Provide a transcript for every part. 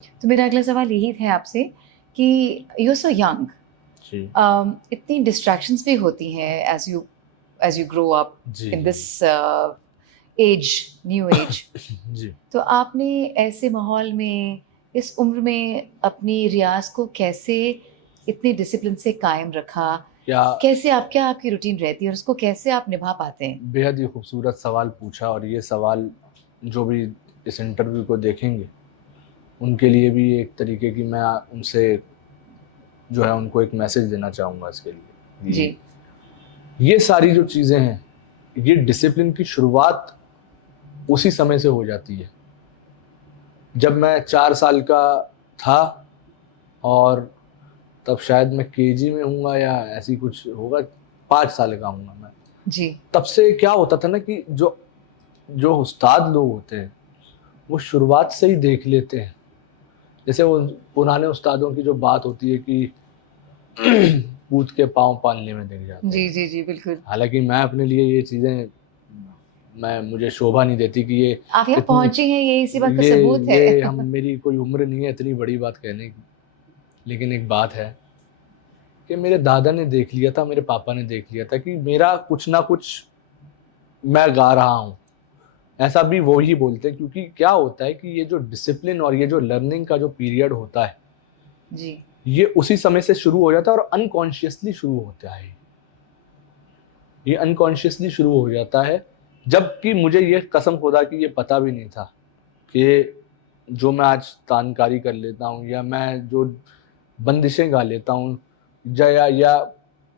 तो मेरा अगला सवाल यही है आपसे कि यू आर सो यंग, जी। इतनी डिस्ट्रैक्शंस भी होती हैं एज यू ग्रो अप जी, इन जी। This age, new age. जी। तो आपने ऐसे माहौल में, इस उम्र में अपनी रियाज़ को कैसे इतने डिसिप्लिन से कायम रखा? क्या कैसे आप, क्या आपकी रूटीन रहती है और उसको कैसे आप निभा पाते हैं? बेहद ही खूबसूरत सवाल पूछा, और ये सवाल जो भी इस इंटरव्यू को देखेंगे, उनके लिए भी एक तरीके की मैं उनसे जो है उनको एक मैसेज देना चाहूँगा इसके लिए जी, कि ये सारी जो चीज़ें हैं, ये डिसिप्लिन की शुरुआत उसी समय से हो जाती है। जब मैं 4 साल का था, और तब शायद मैं केजी में हूँगा या ऐसी कुछ होगा, 5 साल का हूँगा मैं। जी। तब से क्या होता था ना कि जो जो उस्ताद लोग होते हैं, वो शुरुआत से ही देख लेते हैं। जैसे वो पुराने उस्तादों की जो बात होती है कि पूत के पाँव पालने में दिख जाते जी, हैं। जी, जी, बिल्कुल। हालाँकि मैं अपने लिए ये चीज़ें, मैं मुझे शोभा नहीं देती कि ये आप यहाँ इतनी पहुँचे हैं, ये इसी बात का ये सबूत है। ये हम मेरी कोई उम्र नहीं है इतनी बड़ी बात कहने की। लेकिन एक बात है कि मेरे दादा ने देख लिया था, मेरे पापा ने देख लिया था कि मेरा कुछ ना कुछ मैं गा रहा हूँ। ऐसा भी वो ही बोलते हैं, क्योंकि क्या होता है कि ये जो डिसिप्लिन और ये जो लर्निंग का जो पीरियड होता है, जी, ये उसी समय से शुरू हो जाता है और अनकॉन्शियसली शुरू होता है। ये अनकॉन्शियसली शुरू हो जाता है, जबकि मुझे ये कसम खुदा की ये पता भी नहीं था कि जो मैं आज तानकारी कर लेता हूँ, या मैं जो बंदिशें गा लेता हूँ, या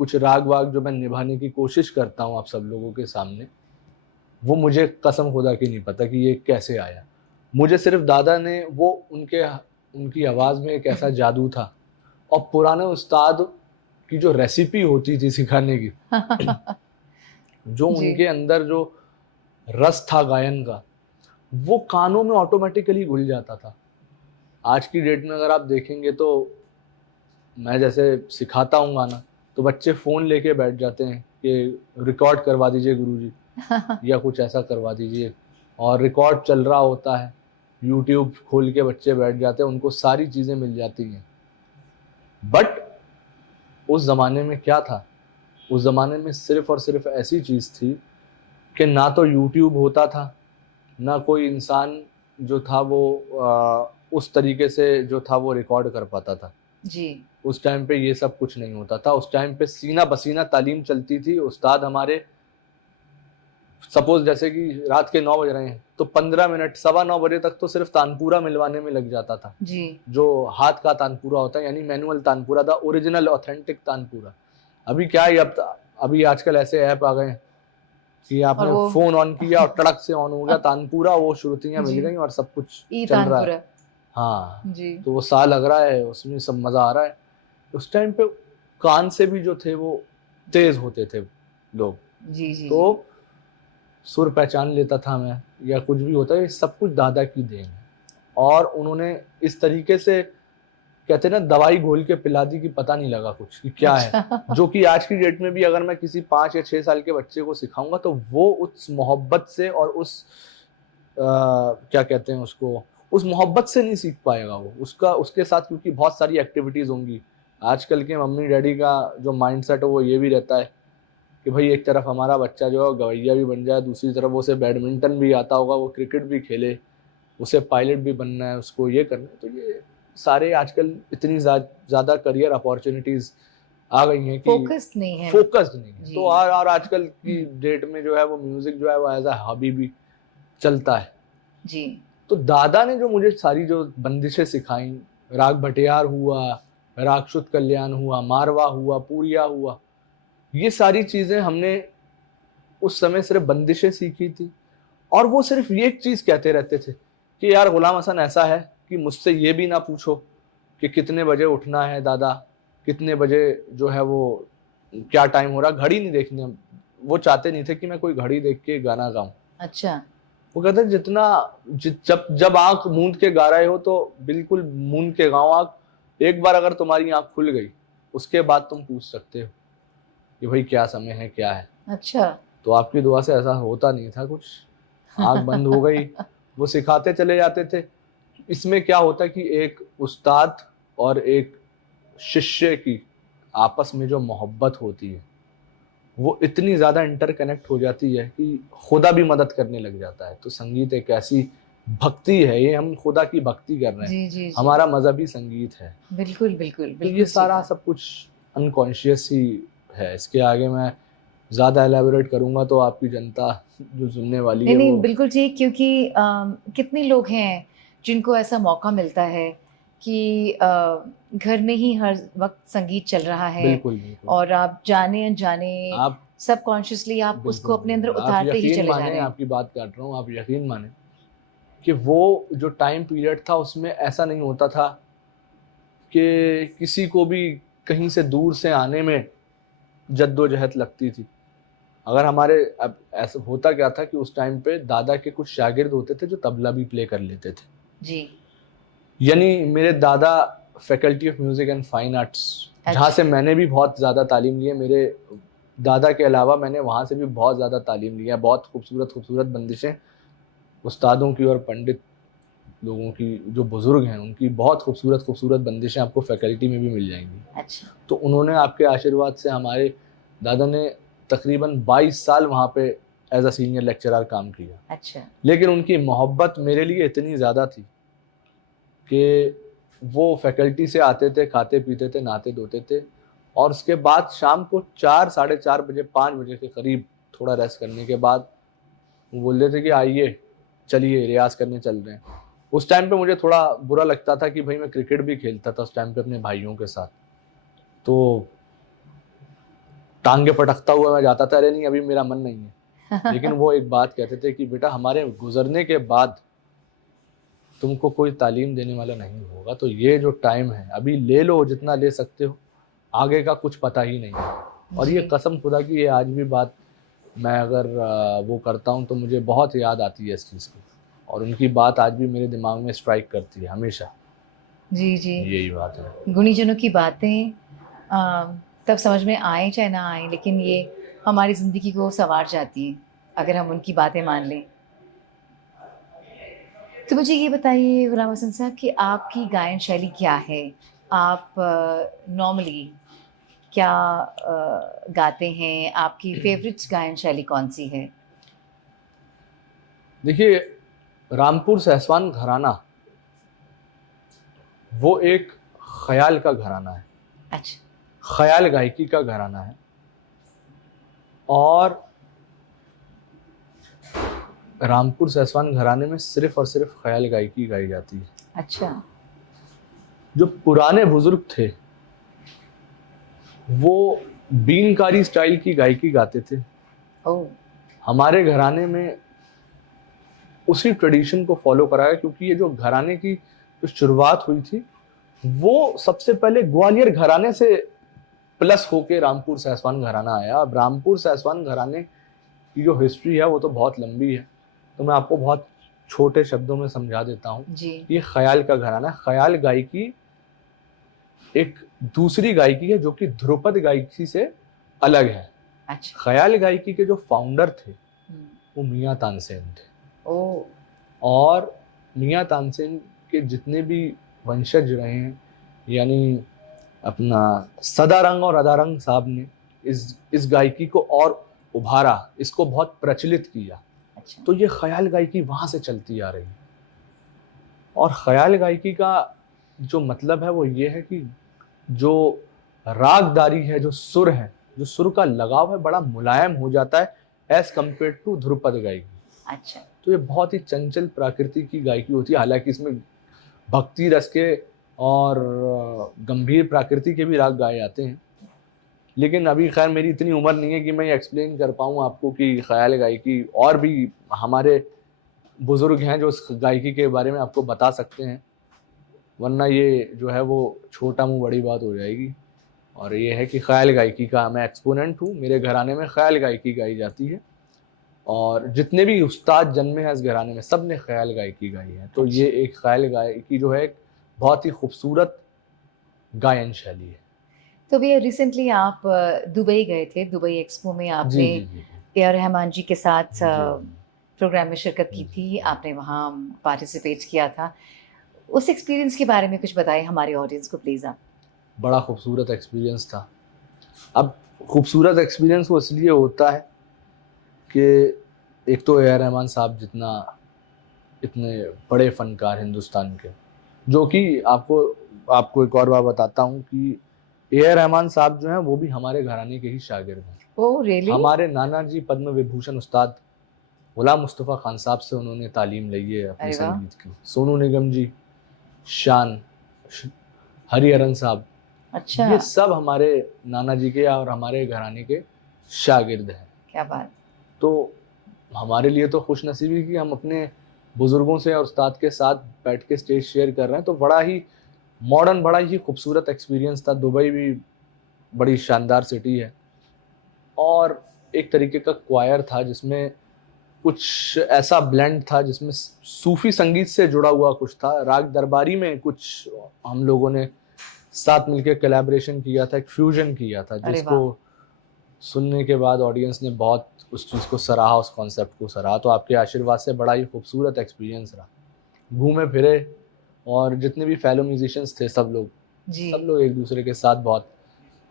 कुछ राग वाग जो मैं निभाने की कोशिश करता हूँ आप सब लोगों के सामने, वो मुझे कसम खुदा की नहीं पता कि ये कैसे आया। मुझे सिर्फ दादा ने वो उनकी आवाज़ में एक ऐसा जादू था, और पुराने उस्ताद की जो रेसिपी होती थी सिखाने की, जो जी। उनके अंदर जो रस था गायन का, वो कानों में ऑटोमेटिकली घुल जाता था। आज की डेट में अगर आप देखेंगे तो मैं जैसे सिखाता हूँ गाना, तो बच्चे फ़ोन लेके बैठ जाते हैं कि रिकॉर्ड करवा दीजिए गुरुजी, या कुछ ऐसा करवा दीजिए, और रिकॉर्ड चल रहा होता है, यूट्यूब खोल के बच्चे बैठ जाते हैं, उनको सारी चीज़ें मिल जाती हैं। बट उस ज़माने में क्या था? उस ज़माने में सिर्फ़ और सिर्फ़ ऐसी चीज़ थी कि ना तो यूट्यूब होता था, ना कोई इंसान जो था वो उस तरीके से जो था वो रिकॉर्ड कर पाता था। जी, उस टाइम पे ये सब कुछ नहीं होता था। उस टाइम पे सीना-बसीना तालीम चलती थी। उस्ताद हमारे, सपोज़ जैसे कि रात के 9 बज रहे हैं, तो 15 मिनट, सवा 9 बजे तक तो सिर्फ़ तानपूरा मिलवाने में लग जाता था। जी। जो हाथ का तानपूरा होता है, यानी manual tanpura, the original authentic tanpura. अभी क्या है, अभी आजकल ऐसे ऐप आ गए हैं कि और आपने वो फ़ोन ऑन किया और टड़क से ऑन हो गया तानपूरा, वो श्रुतियाँ मिल जी, गई और सब कुछ ई चल रहा है। तानपुरा। हाँ, जी, तो वो सा लग रहा है, उसमें सब मज़ा आ रहा है। उस टाइम पे कान से भी जो थे वो तेज़ होते थे लोग, जी, जी, जी। तो सुर पहचान लेता था मैं, या कुछ भी होता है, ये सब कुछ दादा की देन है। और उन्होंने इस तरीके से, कहते हैं ना, दवाई घोल के पिला दी कि पता नहीं लगा कुछ कि क्या है। अच्छा। जो कि आज की डेट में भी अगर मैं किसी 5 या 6 साल के बच्चे को सिखाऊँगा, तो वो उस मोहब्बत से और उस क्या कहते हैं उसको, उस मोहब्बत से नहीं सीख पाएगा वो। उसका उसके साथ क्योंकि बहुत सारी एक्टिविटीज़ होंगी। आजकल के मम्मी-डैडी का जो माइंडसेट है वो ये भी रहता है कि भई एक तरफ हमारा बच्चा जो है गवैया भी बन जाए, दूसरी तरफ उसे बैडमिंटन भी आता होगा, वो क्रिकेट भी खेले, उसे पायलट भी बनना है, उसको ये करना है। तो ये सारे आजकल इतनी ज़्यादा करियर अपॉर्च्युनिटीज़ आ गई हैं कि फ़ोकस्ड नहीं है। फ़ोकस्ड नहीं है। जी। तो और आजकल की डेट में जो है वो म्यूज़िक जो है वो एज़ अ हॉबी भी चलता है। जी, तो दादा ने जो मुझे सारी जो बंदिशें सिखाई, राग भटियार हुआ, राग शुद्ध कल्याण हुआ, मारवा हुआ, पूरिया हुआ, ये सारी चीज़ें हमने उस समय सिर्फ़ बंदिशें सीखी थी। और वो सिर्फ़ ये एक चीज़ कहते रहते थे कि यार गुलाम हसन ऐसा है कि मुझसे ये भी ना पूछो कि कितने बजे उठना है दादा, कितने बजे जो है वो क्या टाइम हो रहा है, घड़ी नहीं देखनी है। वो चाहते नहीं थे कि मैं कोई घड़ी देख के गाना गाऊँ। अच्छा। वो कहते हैं जितना जि जब जब आँख मूंद के गा रहे हो तो बिल्कुल मूंद के गाओ आँख। एक बार अगर तुम्हारी आँख खुल गई, उसके बाद तुम पूछ सकते हो कि भई क्या समय है, क्या है? अच्छा। तो आपकी दुआ से ऐसा होता नहीं था कुछ। आँख बंद हो गई, वो सिखाते चले जाते थे। इसमें क्या होता है कि एक उस्ताद और एक शिष्य की आपस में जो मोहब्बत होती है वो इतनी ज़्यादा इंटरकनेक्ट हो जाती है कि खुदा भी मदद करने लग जाता है। तो संगीत एक ऐसी भक्ति है, ये हम खुदा की भक्ति कर रहे हैं, जी, जी, जी। हमारा मज़हबी संगीत है। बिल्कुल, बिल्कुल, तो ये बिल्कुल सही सारा कहा। सब कुछ अनकॉन्शियस ही है। इसके आगे मैं ज़्यादा एलैबोरेट करूँगा तो आपकी जनता जो सुनने वाली नहीं, है नहीं, वो बिल्कुल ठीक, क्योंकि कितने लोग हैं जिनको ऐसा मौका मिलता है कि घर में ही हर वक़्त संगीत चल रहा है बिल्कुल, बिल्कुल। और आप जाने-अनजाने आप सबकॉन्शियसली आप बिल्कुल, उसको अपने अंदर बिल्कुल। आप उतारते ही यकीन चले जा मानें, रहे हैं। आपकी बात काट रहा हूँ, आप यकीन मानें कि वो जो टाइम पीरियड था उसमें ऐसा नहीं होता था कि किसी को भी कहीं से दूर से आने में जद्दोजहद लगती थी। अगर हमारे अब ऐसा होता क्या था कि उस टाइम पे दादा के कुछ शागिर्द होते थे जो तबला भी प्ले कर लेते थे। जी, यानी मेरे दादा faculty of music and fine arts, जहाँ से अच्छा, मैंने भी बहुत ज़्यादा तालीम ली है, मेरे दादा के अलावा मैंने वहाँ से भी बहुत ज़्यादा तालीम ली है। बहुत खूबसूरत बंदिशें उस्तादों की और पंडित लोगों की जो बुज़ुर्ग हैं उनकी बहुत खूबसूरत बंदिशें आपको फैकल्टी में भी मिल जाएँगी। अच्छा, तो उन्होंने आपके आशीर्वाद से हमारे दादा ने तकरीबन 22 साल वहाँ पे एज़ अ सीनियर लेक्चरर काम किया। अच्छा, लेकिन उनकी मोहब्बत मेरे लिए इतनी ज़्यादा थी कि वो फैकल्टी से आते थे, खाते-पीते थे, नहाते-धोते थे और उसके बाद शाम को 4 साढ़े 4 बजे, 5 बजे के करीब थोड़ा रेस्ट करने के बाद वो बोलते थे कि आइए, चलिए रियाज़ करने चल रहे हैं। उस टाइम पे मुझे थोड़ा बुरा लगता था कि भई मैं क्रिकेट भी खेलता था उस टाइम पे अपने भाइयों के साथ। तो टाँगे पटकता हुआ मैं जाता था, अरे नहीं अभी मेरा मन नहीं है। लेकिन वो एक बात कहते थे कि बेटा हमारे गुज़रने के बाद तुमको कोई तालीम देने वाला नहीं होगा, तो ये जो टाइम है अभी ले लो जितना ले सकते हो, आगे का कुछ पता ही नहीं है। और ये जी, कसम खुदा की ये आज भी बात मैं अगर वो करता हूँ तो मुझे बहुत याद आती है इस चीज़ की और उनकी बात आज भी मेरे दिमाग में स्ट्राइक करती है हमेशा। जी, जी। यही बात है। गुणीजनों की बातें तब समझ में आएँ चाहे ना आएँ, लेकिन ये हमारी ज़िंदगी को सँवार जाती हैं, अगर हम उनकी बातें मान लें। तो मुझे ये बताइए गुलाम हसन साहब कि आपकी गायन शैली क्या है? आप नॉर्मली क्या गाते हैं? आपकी फ़ेवरेट गायन शैली कौन-सी है? देखिए, रामपुर सहसवान घराना वो एक ख़याल का घराना है, अच्छा, ख़याल गायकी का घराना है और रामपुर सहसवान घराने में सिर्फ़ और सिर्फ़ ख़याल गायकी गाई जाती है। अच्छा, जो पुराने बुज़ुर्ग थे, वो बीनकारी स्टाइल की गायकी गाते थे। ओह! हमारे घराने में उसी ट्रेडिशन को फ़ॉलो करा है क्योंकि ये जो घराने की जो शुरुआत हुई थी, वो सबसे पहले ग्वालियर घराने से प्लस होके रामपुर सहसवान घराना आया। अब रामपुर सहसवान घराने की जो हिस्ट्री है वो तो बहुत लंबी है, तो मैं आपको बहुत छोटे शब्दों में समझा देता हूँ। जी, ये ख़याल का घराना है। ख़याल गायकी एक दूसरी गायकी है जो कि ध्रुपद गायकी से अलग है। अच्छा, ख़याल गायकी के जो फाउंडर थे, हुँ, वो मियाँ तानसेन थे ओह! और मियाँ तानसेन के जितने भी वंशज रहे हैं, यानी अपना सदारंग और अदारंग साहब ने इस गायकी को और उभारा, इसको बहुत प्रचलित किया। अच्छा, तो ये ख़याल गायकी वहाँ से चलती आ रही है और ख़याल गायकी का जो मतलब है वो ये है कि जो रागदारी है, जो सुर है, जो सुर का लगाव है बड़ा मुलायम हो जाता है एज़ कम्पेयर्ड टू ध्रुपद गायकी। अच्छा, तो ये बहुत ही चंचल प्रकृति की गायकी होती है, हालाँकि इसमें भक्ति रस के और गंभीर प्रकृति के भी राग गाए जाते हैं। लेकिन अभी ख़ैर मेरी इतनी उम्र नहीं है कि मैं ये एक्सप्लेन कर पाऊँ आपको कि ख़याल गायकी और भी हमारे बुज़ुर्ग हैं जो इस गायकी के बारे में आपको बता सकते हैं, वरना ये जो है वो छोटा मुँह बड़ी बात हो जाएगी। और ये है कि ख़याल गायकी का मैं एक्सपोनेंट हूँ, मेरे घराने में ख़याल गायकी गाई जाती है और जितने भी उस्ताद जन्मे हैं इस घराने में सब ने ख़याल गायकी गाई है। तो ये अच्छा। एक ख़याल गायकी जो है एक बहुत ही खूबसूरत गायन शैली है। तो भैया रिसेंटली आप दुबई गए थे, दुबई एक्सपो में जी, आपने जी, जी, जी। ए आर रहमान जी के साथ जी, प्रोग्राम में शिरकत जी, की जी, थी, जी। आपने वहाँ पार्टिसिपेट किया था। उस एक्सपीरियंस के बारे में कुछ बताएं हमारे ऑडियंस को प्लीज़ आप। बड़ा खूबसूरत एक्सपीरियंस था। अब खूबसूरत एक्सपीरियंस वो इसलिए होता है कि एक तो ए आर रहमान साहब जितना इतने बड़े फनकार हिंदुस्तान के, जो कि आपको एक और बात बताता हूँ कि ए आर रहमान साहब जो हैं वो भी हमारे घराने के ही शागिर्द हैं। Oh really? हमारे नाना जी पद्म विभूषण उस्ताद गुलाम मुस्तफ़ा खान साहब से उन्होंने तालीम ली है अपने अरे वाह। संगीत की। सोनू निगम जी, शान, हरिहरन साहब, अच्छा, ये सब हमारे नाना जी के और हमारे घराने के शागिर्द हैं। क्या बात। तो हमारे लिए तो खुशनसीबी कि हम अपने बुजुर्गों से और उस्ताद के साथ बैठ के स्टेज शेयर कर रहे हैं। तो बड़ा ही मॉडर्न, बड़ा ही खूबसूरत एक्सपीरियंस था। दुबई भी बड़ी शानदार सिटी है और एक तरीके का क्वायर था जिसमें कुछ ऐसा ब्लेंड था जिसमें सूफी संगीत से जुड़ा हुआ कुछ था। राग दरबारी में कुछ हम लोगों ने साथ मिलकर कोलैबोरेशन किया था, एक फ्यूजन किया था, अरे जिसको वाह। सुनने के बाद ऑडियंस ने बहुत उस चीज़ को सराहा, उस कॉन्सेप्ट को सराहा। तो आपके आशीर्वाद से बड़ा ही खूबसूरत एक्सपीरियंस रहा। घूमे फिरे और जितने भी फेलो म्यूजिशियंस थे सब जी, लोग एक दूसरे के साथ बहुत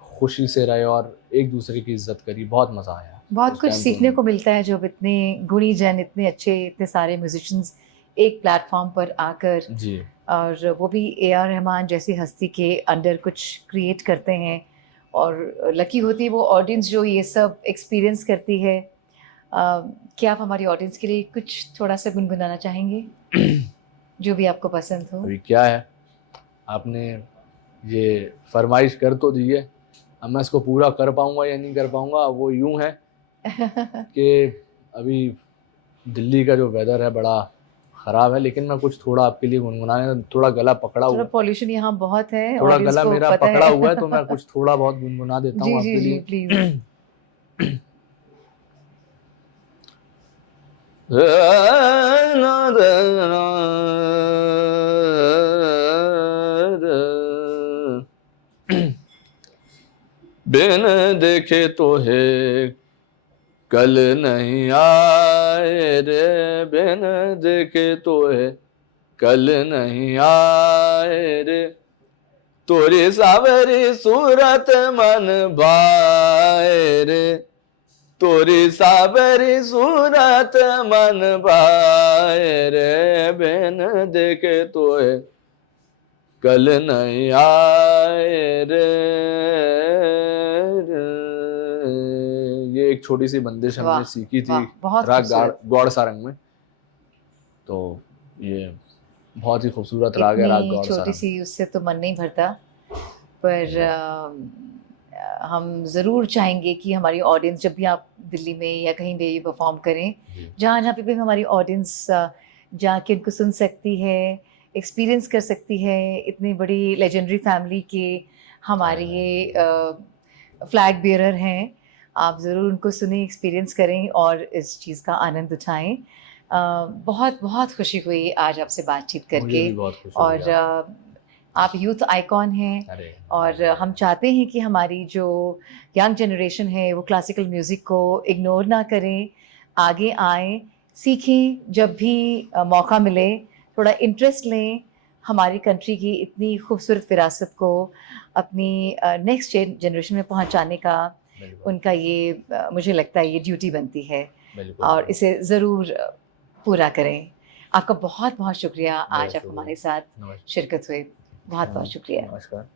खुशी से रहे और एक दूसरे की इज्जत करी। बहुत मज़ा आया बहुत उस कुछ टाइम सीखने तो। को मिलता है जब इतने गुणी जन, इतने अच्छे, इतने सारे म्यूजिशियंस एक प्लेटफॉर्म पर आकर, जी, और वो भी ए आर रहमान जैसी हस्ती के अंडर कुछ क्रिएट करते हैं। और लकी होती है वो ऑडियंस जो ये सब एक्सपीरियंस करती है। क्या आप हमारी ऑडियंस के लिए कुछ थोड़ा सा गुनगुनाना चाहेंगे, जो भी आपको पसंद हो? अभी क्या है, आपने ये फरमाइश कर तो दी है, अब मैं इसको पूरा कर पाऊंगा या नहीं कर पाऊंगा वो यूं है कि अभी दिल्ली का जो वेदर है बड़ा ख़राब है, लेकिन मैं कुछ थोड़ा आपके लिए गुनगुनाने, थोड़ा गला पकड़ा हुआ थोड़ा है, पॉल्यूशन यहाँ बहुत है, थोड़ा ऑडियंस गला को मेरा पता पकड़ा है। हुआ है, तो मैं कुछ थोड़ा बहुत गुनगुना देता जी हूँ जी आपके जी लिए। प्लीज। बिन देखे तो है कल नहीं आए रे, बिन देखे तो है कल नहीं आए रे, तोरी सावरी सूरत मन भाए रे, तोरी सावरी सूरत मन भाए रे, बिन देखे तो है कल नहीं आए रे। ये एक छोटी सी बंदिश हमने वाह सीखी थी वाह, बहुत राग खूबसूरत। गौड़ सारंग में। तो ये बहुत ही खूबसूरत राग है, राग इतनी गौड़ छोटी सारंग। सी उससे तो मन नहीं भरता, पर हम ज़रूर चाहेंगे कि हमारी ऑडियंस जब भी आप दिल्ली में या कहीं भी परफॉर्म करें, जहाँ जहाँ पे भी हमारी ऑडियंस जाके उनको सुन सकती है, एक्सपीरियंस कर सकती है। इतनी बड़ी लेजेंडरी फैमिली के हमारे ये फ्लैग बियरर हैं। आप ज़रूर उनको सुने, एक्सपीरियंस करें और इस चीज़ का आनंद उठाएं। बहुत बहुत खुशी हुई आज आपसे बातचीत मुझे करके। भी बहुत खुशी हुई और आपसे। आप यूथ आइकॉन हैं, अरे और हम चाहते हैं कि हमारी जो यंग जनरेशन है वो क्लासिकल म्यूज़िक को इग्नोर ना करें, आगे आएँ, सीखें, जब भी मौका मिले थोड़ा इंटरेस्ट लें हमारी कंट्री की इतनी खूबसूरत विरासत को अपनी नेक्स्ट जनरेशन में पहुंचाने का। बिल्कुल उनका ये मुझे लगता है ये ड्यूटी बनती है, बिल्कुल और इसे ज़रूर पूरा करें। आपका बहुत बहुत शुक्रिया बड़ा आज आप शुक्रिया। हमारे साथ नमस्कार। शिरकत हुए। बहुत बहुत शुक्रिया। नमस्कार।